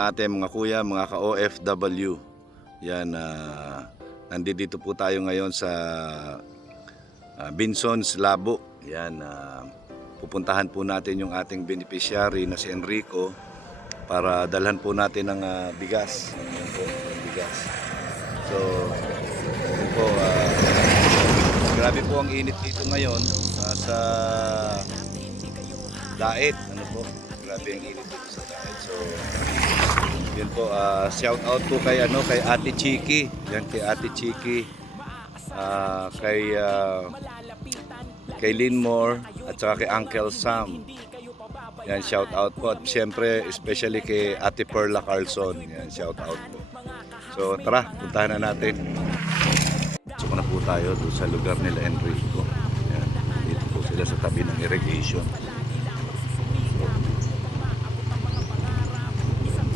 mga ate, mga kuya, mga ka-OFW. Yan, nandito po tayo ngayon sa Binsons, Labo. Yan, pupuntahan po natin yung ating beneficiary na si Enrico para dalhan po natin ng bigas. Yan po, bigas. So, yun po, grabe po ang init dito ngayon sa Daet. Ano po? Grabe ang init dito sa Daet. So, yun po, shout out po kay Ate Chiki. Yan kay Ate Chiki. Kay Linmore at saka kay Uncle Sam. Yan, shout out po. At siyempre, especially kay Ate Perla Carlson. Yan, shout out po. So, tara, puntahan na natin. So, na po tayo doon sa lugar nila Enrico. Yan, dito po sila sa tabi ng irrigation.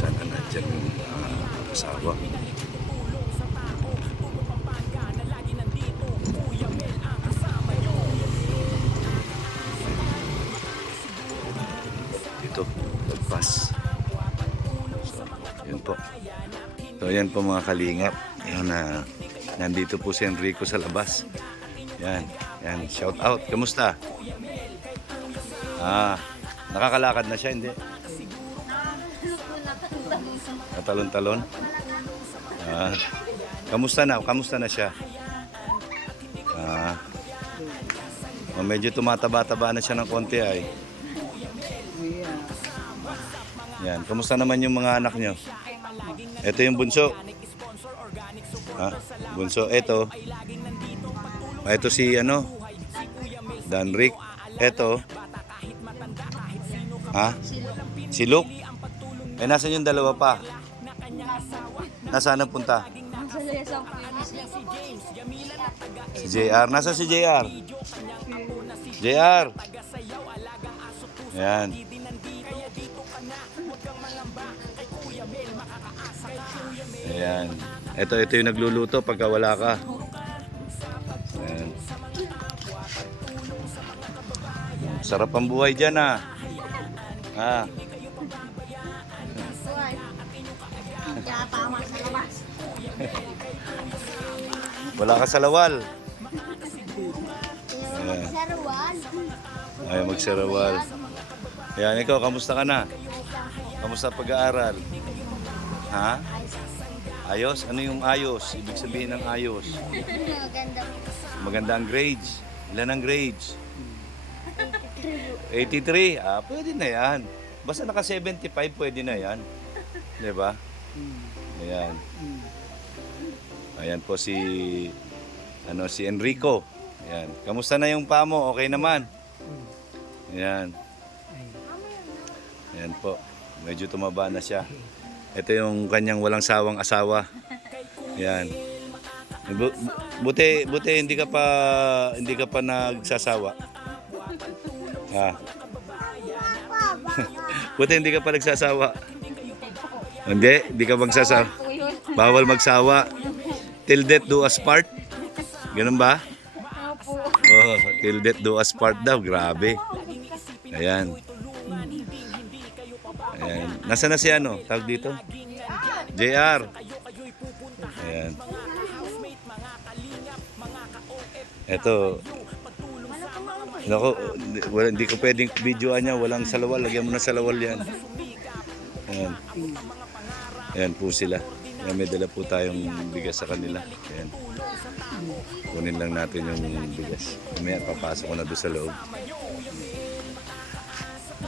Sana nandiyan yung asawa. Dito, lagpas. So, yun po. So, yan po mga kalingap. Yan nandito po si Enrico sa labas. Yan, yan, shout out. Kamusta? Nakakalakad na siya, hindi? Natalon-talon. Kamusta na? Kamusta na siya? Medyo tumataba-taba na siya ng konti ay. Yan, kamusta naman yung mga anak nyo? Ito yung bunso. Bunso, ito. Ito si Danrick. Ito. Si Luke. Nasaan yung dalawa pa? Nasaan ang punta? Si JR. Nasaan si JR? JR. Yan. Ayan. Ito yung nagluluto pagka wala ka. Ayan. Sarap ang buhay dyan Wala ka sa lawal. Ayaw magsarawal. Ayan, ikaw, kamusta ka na? Kamusta pag-aaral? Ayos? Ano yung ayos? Ibig sabihin ng ayos? Maganda ang grades. Ilan ang grades? 83. Pwede na yan. Basta naka 75, pwede na yan. Diba? Ayan. Ayan po si Enrico. Ayan. Kamusta na yung paa mo? Okay naman? Ayan. Ayan po. Medyo tumaba na siya. Ito yung kanyang walang sawang asawa. Ayan. Buti hindi ka pa nagsasawa. Buti hindi ka pa nagsasawa. Hindi ka magsasawa. Bawal magsawa. Till death do us part. Ganun ba? Till death do us part daw. Grabe. Ayan. Ayan. Nasaan na si tawag dito? JR. Ayan. Ito. Hindi ko pwedeng videoan niya. Walang salawal. Lagyan mo na salawal yan. Ayan. Ayan po sila. Ayan, may dala po tayong bigas sa kanila. Ayan. Kunin lang natin yung bigas. Mamaya papasok ko na doon sa loob.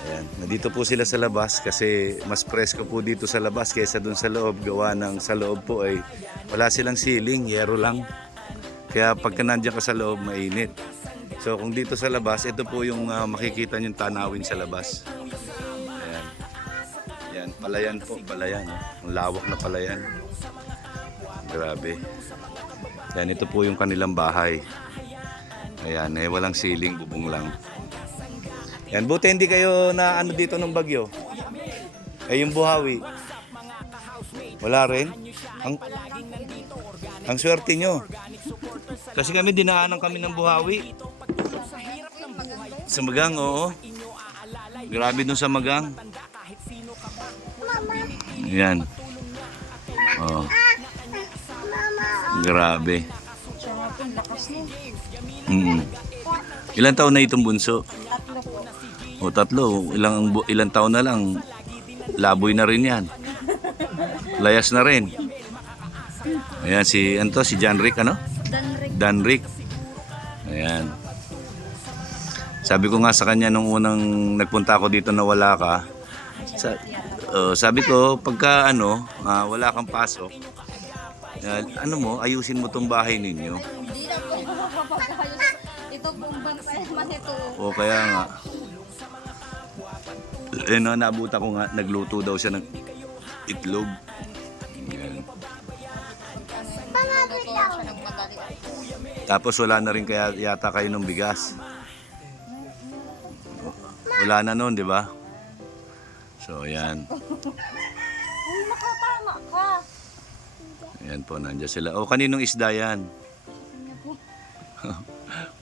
Ayan. Nandito po sila sa labas kasi mas presko po dito sa labas kaysa doon sa loob. Gawa ng sa loob po ay wala silang ceiling, yero lang. Kaya pagka nandiyan ka sa loob, mainit. So kung dito sa labas, ito po yung makikita niyong tanawin sa labas. Ayan. Ayan, palayan po, palayan. Ang lawak na palayan. Grabe. Ayan, ito po yung kanilang bahay. Ayan, walang ceiling, bubong lang. Yan, buti hindi kayo na dito ng bagyo. Yung Buhawi. Wala rin. Ang swerte nyo. Kasi kami dinaanan kami ng Buhawi. Sa Magang, oo. Grabe dun sa Magang. Yan. Oh. Grabe. Siya nga po, lakas niya. Ilan taon na itong bunso? 3 po. O 3. Ilang taon na lang. Laboy na rin yan. Layas na rin. Ayan si Janrick ano? Danrick. Ayan. Sabi ko nga sa kanya nung unang nagpunta ako dito na wala ka. Sabi ko pagka wala kang pasok, ayusin mo tong bahay ninyo. Hindi na po mapapagayos. Ito pong bantay man ito. O kaya nga. Nabuta ko nga, nagluto daw siya ng itlog. Ayan. Nagluto siya nagmadali. Tapos wala na rin kaya yata kayo ng bigas. Wala na noon, di ba? So, ayan. Ay, nakatama ka. Ayan po, nandiyan sila. O, kaninong isda yan?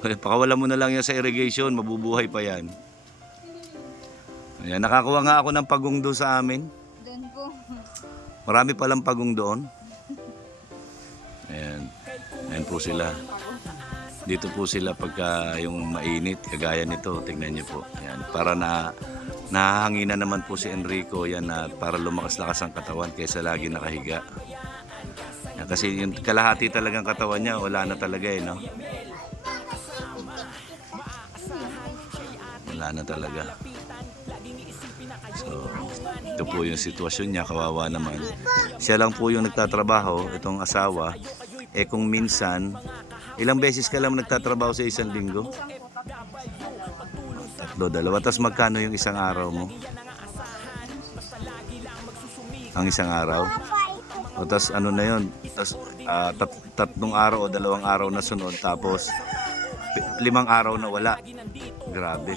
Pakawala mo na lang yan sa irrigation, mabubuhay pa yan. Ayan, nakakuha nga ako ng pagong doon sa amin. Doon po. Marami palang pagong doon. Ayan. Ayan po sila. Dito po sila pagka yung mainit, kagaya nito. Tingnan niyo po. Ayan. Para nahanginan naman po si Enrico yan para lumakas-lakas ang katawan kaysa lagi nakahiga. Ayan, kasi yung kalahati talagang katawan niya, wala na talaga no? Wala na talaga. So, ito po yung sitwasyon niya, kawawa naman. Siya lang po yung nagtatrabaho, itong asawa. Kung minsan, ilang beses ka lang nagtatrabaho sa isang linggo? 2, 2. Tapos magkano yung isang araw mo? Ang isang araw? O tapos ano na yun? Tapos 3 araw o 2 araw na sunod. Tapos 5 araw na wala. Grabe.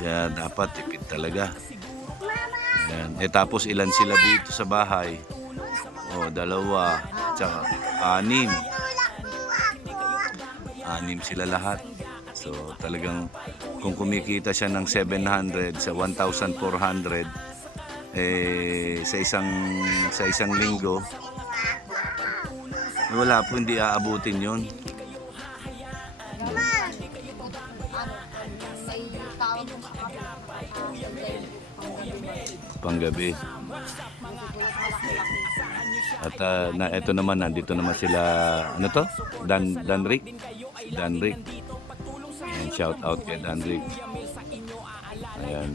Kaya dapat tipid talaga. Ayan. Tapos ilan sila dito sa bahay? 2, tsaka 6. 6 sila lahat. So talagang kung kumikita siya ng 700 sa 1,400 sa isang linggo, wala po, hindi aabutin yun. Panggabi. At ito naman, nandito naman sila, Danrick. Ayan, shout out kay Danrick. Ayan,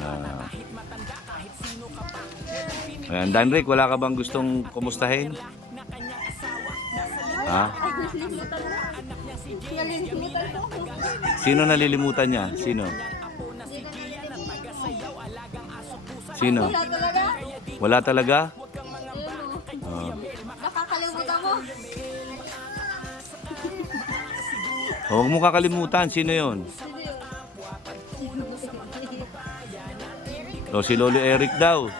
ayan, Danrick, wala ka bang gustong kumustahin? Ha? Sino nalilimutan niya? Sino? Sino? Wala talaga? Nakakalimutan mo. Huwag mo kakalimutan. Sino yun? Si Lolo Eric daw.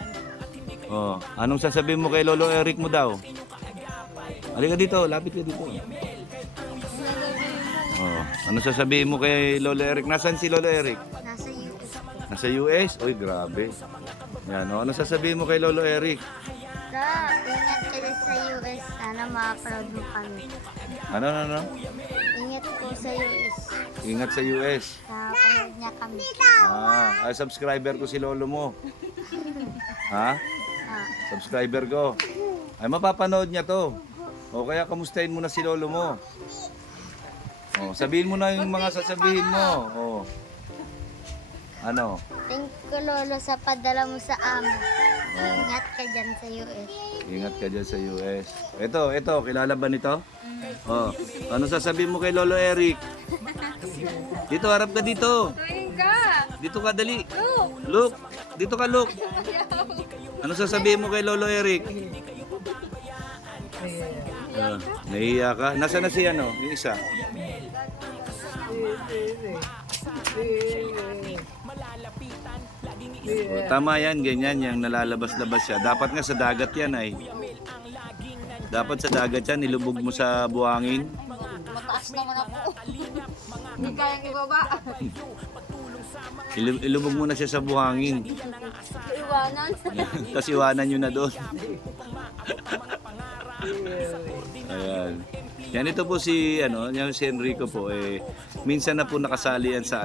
Anong sasabihin mo kay Lolo Eric mo daw? Halika dito. Lapit ka dito. Anong sasabihin mo kay Lolo Eric? Nasaan si Lolo Eric? Nasa US. Nasa US? Oy, grabe. Yan, anong sasabihin mo kay Lolo Eric? Ingat ka dyan sa US. Sana ma-upload mo kami. Ano? Ingat po sa US. Ingat sa US. Napanood niya kami. Subscriber ko si Lolo mo. Ha? Subscriber ko. Ay, mapapanood niya to. O kaya kamustahin mo na si Lolo mo. Sabihin mo na yung mga sasabihin mo. Ano? Thank you, Lolo, sa padala mo sa amin. Ingat ka dyan sa US. Ingat ka dyan sa US. Ito, kilala ba nito? Ano sasabihin mo kay Lolo Eric? Dito, harap ka dito. Dito ka, dali. Look. Dito ka, look. Ano sasabihin mo kay Lolo Eric? Nahiya ka? Nasaan na si yung isa? Tama yan, ganyan, yung nalalabas-labas siya. Dapat nga sa dagat yan ay. Dapat sa dagat yan, ilubog mo sa buhangin. Mataas naman ako. Hindi kayang ibaba. Ilubog muna siya sa buhangin. Iwanan. Tapos iwanan nyo na doon. Ayan. Yan, ito po si yan si Enrico po minsan na po nakasali yan sa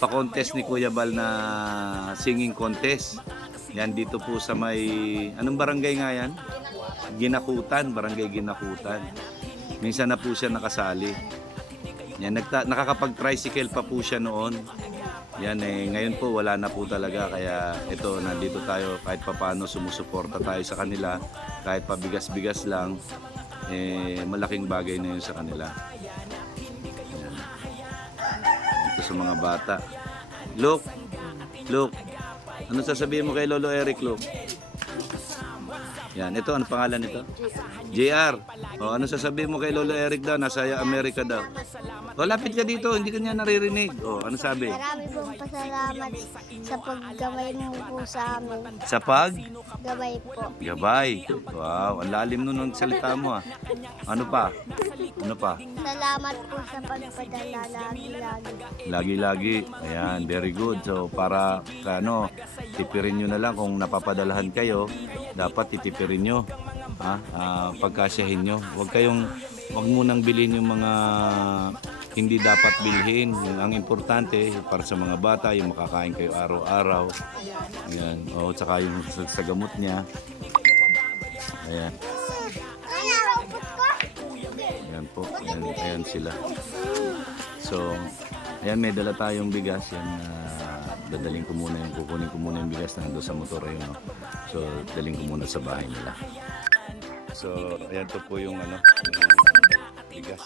pa-contest ni Kuya Bal na singing contest. Yan dito po sa may anong barangay nga yan? Ginakutan, barangay Ginakutan. Minsan na po siya nakasali. Yan nakakapag-tricycle pa po siya noon. Yan ngayon po wala na po talaga, kaya ito nandito tayo kahit papaano sumusuporta tayo sa kanila kahit pabigas-bigas lang. Malaking bagay na yun sa kanila. Yan. Ito sa mga bata. Look, ano sasabihin mo kay Lolo Eric, Look? Yan, ito, ano pangalan nito? JR. O, ano sasabihin mo kay Lolo Eric daw? Nasa Amerika daw. O, lapit ka dito, hindi ka niya naririnig. O, ano sabi? Marami pong pasalamat sa paggabay mo po sa amin. Sa pag? Gabay po. Gabay. Wow, ang lalim nun ng salita mo ah. Ano pa? Ano pa? Salamat po sa pagpadala lagi-lagi. Lagi-lagi. Ayan, very good. So, para tipirin nyo na lang kung napapadalahan kayo, dapat titipirin nyo. Pagkasyahin nyo. Huwag munang bilhin yung mga hindi dapat bilhin. Ang importante para sa mga bata, yung makakain kayo araw-araw. Ayan. O, tsaka yung sa gamot niya. Ayan. Ayan po. Ayan sila. So, ayan, may dala tayong bigas. Yan, kukunin ko muna yung bigas na nandun sa motor. Ayun, no? So, daling ko muna sa bahay nila. So, ayan to po yung yung bigas.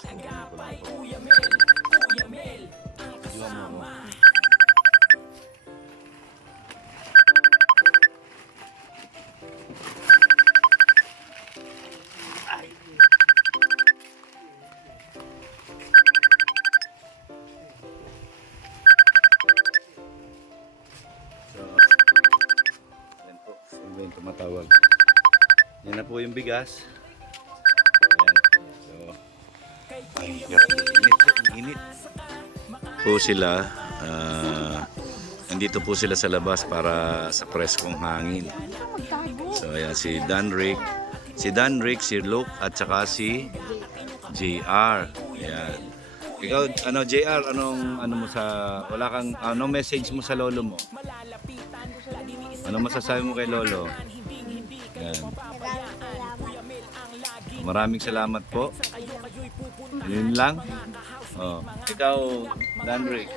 Diyan mo. Yan po tumatawag. Yan na po yung bigas. Ayan. So, init po sila. Nandito po sila sa labas para sa preskong hangin. So ayan si Danrick, si Luke at saka si JR. Ayan. Ikaw, JR, anong message mo sa lolo mo? Ano masasabi mo kay lolo? Ayan. Maraming salamat po. Yun lang. Oh, ikaw, Danrick.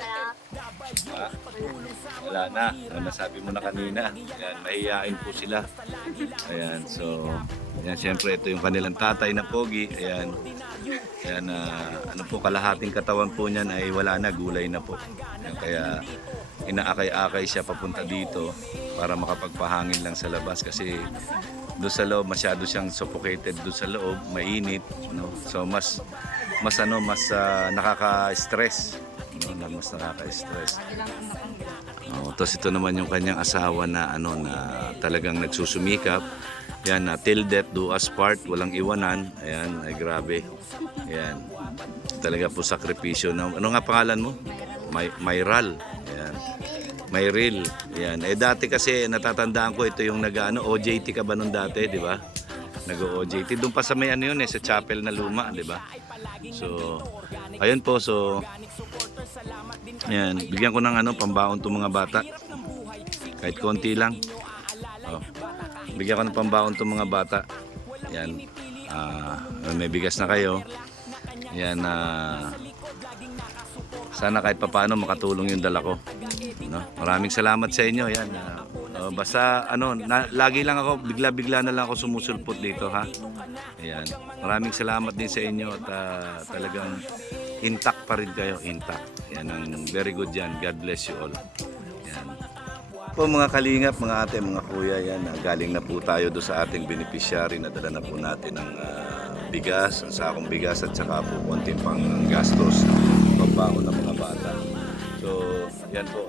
Wala na. Nasabi mo na kanina. Ayan, mahihain po sila. Ayan, so ayan, siyempre ito yung kanilang tatay na pogi. Ayan. Ayan, kalahating katawan po niyan ay wala na, gulay na po. Ayan, kaya inaakay-akay siya papunta dito para makapagpahangin lang sa labas kasi doon sa loob masyado siyang suffocated doon sa loob, mainit, so mas nakaka-stress, mas nakaka-stress. Tapos ito naman yung kanyang asawa na na talagang nagsusumikap. Yan, till death do us part, walang iwanan. Ayan, ay grabe. Ayan. Talaga po sakripisyo. Ano nga pangalan mo? Mayral. Ayan. Mayril. Ayan. Dati kasi natatandaan ko ito yung OJT ka ba nung dati, di ba? Nag-OJT. Doon pa sa may yun sa chapel na luma, di ba? So, ayun po. So, ayan. Bigyan ko ng pambaon to mga bata. Kahit konti lang. Oh. Bigyan ko ng pambaon to mga bata. Ayan. May bigas na kayo. Ayan. Sana kahit papaano makatulong yung dala ko. Maraming salamat sa inyo. Yan. Basta lagi lang ako, bigla-bigla na lang ako sumusulpot dito, ha. Ayan. Maraming salamat din sa inyo at talagang intact pa rin kayo, intact. Yan ang very good yan. God bless you all. Yan. Po mga kalingap, mga ate, mga kuya, yan. Galing na po tayo do sa ating beneficiary. Nadala na po natin ng bigas, ang sakong bigas at saka po konting pang gastos pambaon ng mga bata. So, yan po,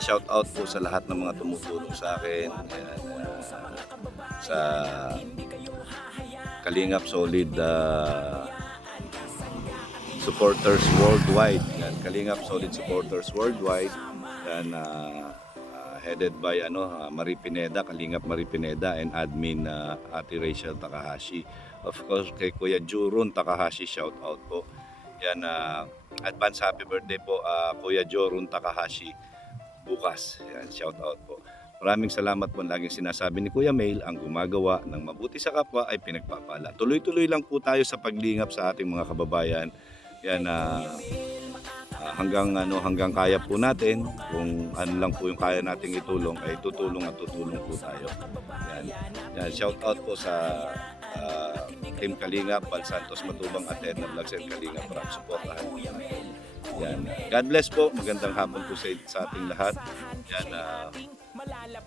shout out po sa lahat ng mga tumutulong sa akin. Yan, sa Kalingap Solid supporters worldwide. Yan, Kalingap Solid Supporters Worldwide. Yan, headed by Marie Pineda, Kalingap Marie Pineda, and admin Ate Rachel Takahashi. Of course, kay Kuya Jurun Takahashi, shout out po. Yan, advance happy birthday po Kuya Jurun Takahashi bukas. Yan, shout out po. Maraming salamat po. Laging sinasabi ni Kuya Mail, ang gumagawa ng mabuti sa kapwa ay pinagpapala. Tuloy-tuloy lang po tayo sa paglingap sa ating mga kababayan. Yan, hanggang kaya po natin. Kung ano lang po yung kaya nating itulong, ay tutulong at tutulong po tayo. Yan, shout out po sa Team Kalingap, Bal Santos Matubang, at Edna Vlogs and Kalingap Rap. Supportahan po natin. Yan, God bless po. Magandang hapon po sa ating lahat. Yan,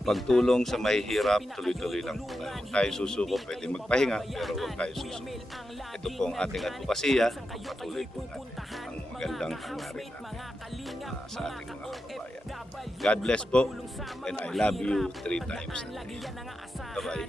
pagtulong sa mahihirap, tuloy-tuloy lang po tayo. Huwag tayo susuko, pwede magpahinga, pero huwag tayo susuko. Ito po ang ating advokasya, patuloy po natin ang magandang hangarin natin sa ating mga kababayan. God bless po, and I love you 3 times a day. Bye-bye.